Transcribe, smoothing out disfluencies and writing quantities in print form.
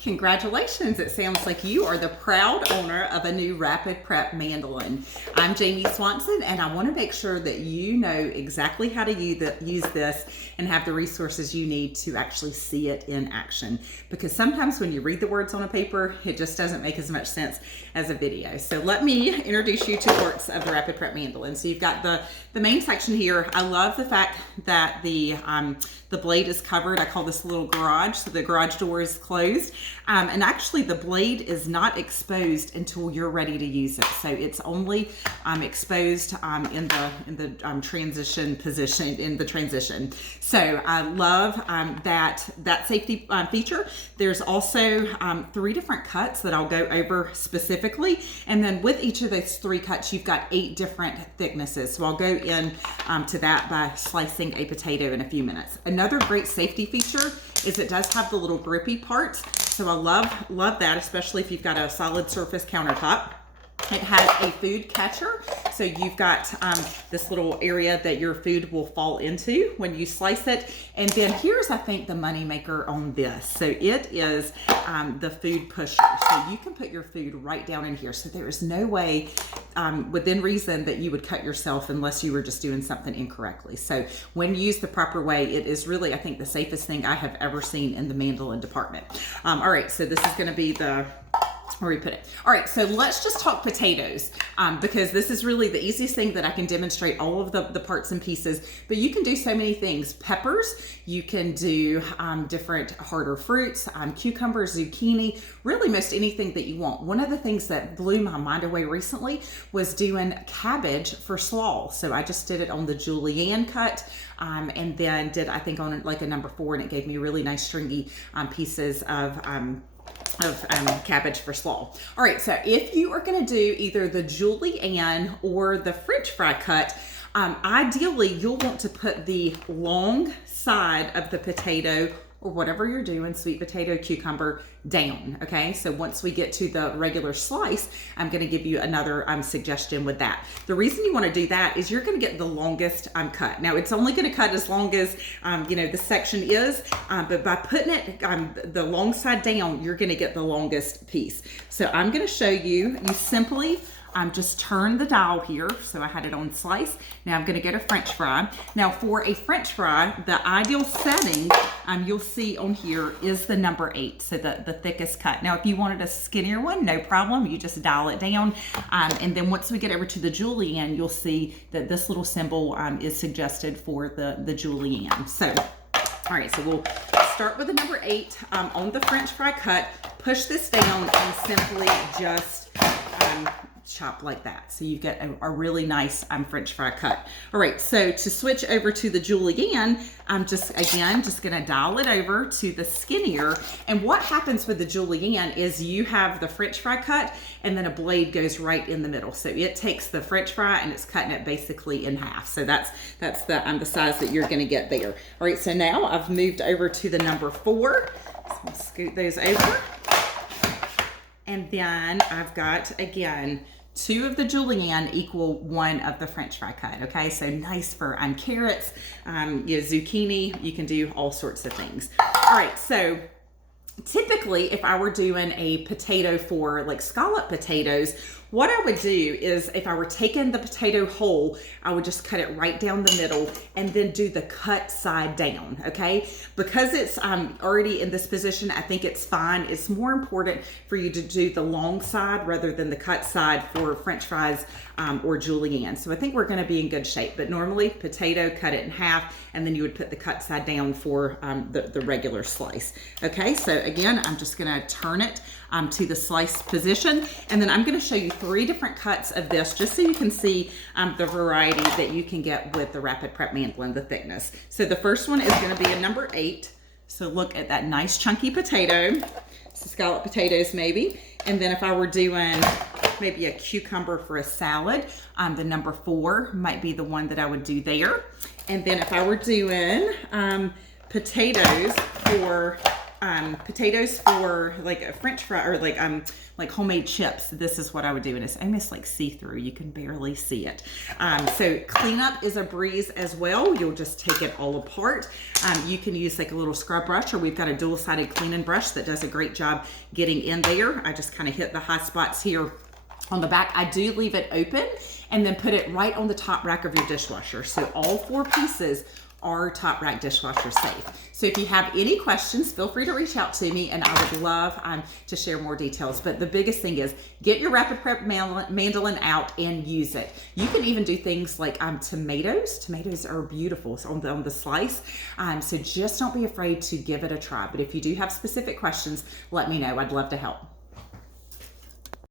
Congratulations, it sounds like you are the proud owner of a new Rapid Prep Mandoline. I'm Jamie Swanson, and I want to make sure that you know exactly how to use this and have the resources you need to actually see it in action. Because sometimes when you read the words on a paper, it just doesn't make as much sense as a video. So let me introduce you to parts of the Rapid Prep Mandoline. So you've got the main section here. I love the fact that the blade is covered. I call this a little garage, so the garage door is closed. And actually the blade is not exposed until you're ready to use it. So it's only exposed in the transition position, in the transition. So I love that safety feature. There's also 3 different cuts that I'll go over specifically. And then with each of those 3 cuts, you've got 8 different thicknesses. So I'll go in to that by slicing a potato in a few minutes. Another great safety feature is it does have the little grippy parts. So I love that, especially if you've got a solid surface countertop. It has a food catcher, so you've got this little area that your food will fall into when you slice it. And then here's, I think, the money maker on this. So it is the food pusher. So you can put your food right down in here. So there is no way within reason that you would cut yourself unless you were just doing something incorrectly. So when used the proper way, it is really, I think, the safest thing I have ever seen in the Mandoline department. All right, so this is going to be where we put it. All right, so let's just talk potatoes because this is really the easiest thing that I can demonstrate all of the parts and pieces, but you can do so many things. Peppers, you can do different harder fruits, cucumbers, zucchini, really most anything that you want. One of the things that blew my mind away recently was doing cabbage for slaw. So I just did it on the julienne cut and then did, I think, on like a number 4, and it gave me really nice stringy pieces of cabbage for slaw. All right, so if you are going to do either the julienne or the French fry cut, ideally you'll want to put the long side of the potato or whatever you're doing, sweet potato, cucumber, down, okay? So once we get to the regular slice, I'm gonna give you another suggestion with that. The reason you wanna do that is you're gonna get the longest cut. Now, it's only gonna cut as long as, the section is, but by putting it the long side down, you're gonna get the longest piece. So I'm gonna show you, you simply just turn the dial here. So I had it on slice. Now I'm gonna get a French fry. Now for a French fry, the ideal setting you'll see on here is the number 8, so the thickest cut. Now if you wanted a skinnier one, no problem, you just dial it down. And then once we get over to the julienne, you'll see that this little symbol is suggested for the julienne. So, all right, so we'll start with the number 8 on the French fry cut, push this down and simply just chop like that. So you get a really nice French fry cut. All right, so to switch over to the julienne, I'm just gonna dial it over to the skinnier. And what happens with the julienne is you have the French fry cut and then a blade goes right in the middle. So it takes the French fry and it's cutting it basically in half. So that's the size that you're gonna get there. All right, so now I've moved over to the number 4. So I'll scoot those over. And then I've got, again, 2 of the julienne equal 1 of the French fry cut, okay? So nice for carrots, zucchini, you can do all sorts of things. All right, so typically if I were doing a potato for like scallop potatoes, what I would do is if I were taking the potato whole, I would just cut it right down the middle and then do the cut side down, okay? Because it's already in this position, I think it's fine. It's more important for you to do the long side rather than the cut side for French fries or julienne. So I think we're gonna be in good shape, but normally potato, cut it in half, and then you would put the cut side down for the regular slice. Okay, so again, I'm just gonna turn it to the slice position, and then I'm gonna show you 3 different cuts of this just so you can see the variety that you can get with the Rapid Prep Mandoline, the thickness. So the first one is gonna be a number 8. So look at that nice chunky potato, so scallop potatoes maybe. And then if I were doing maybe a cucumber for a salad, the number 4 might be the one that I would do there. And then if I were doing potatoes for potatoes for like a French fry or like homemade chips, this is what I would do. And it's almost like see-through. You can barely see it. So cleanup is a breeze as well. You'll just take it all apart. You can use like a little scrub brush, or we've got a dual-sided cleaning brush that does a great job getting in there. I just kind of hit the high spots here on the back. I do leave it open and then put it right on the top rack of your dishwasher. So all 4 pieces are top rack dishwasher safe. So if you have any questions, feel free to reach out to me, and I would love to share more details. But the biggest thing is get your Rapid Prep Mandoline out and use it. You can even do things like tomatoes. Tomatoes are beautiful on the slice. So just don't be afraid to give it a try. But if you do have specific questions, let me know. I'd love to help.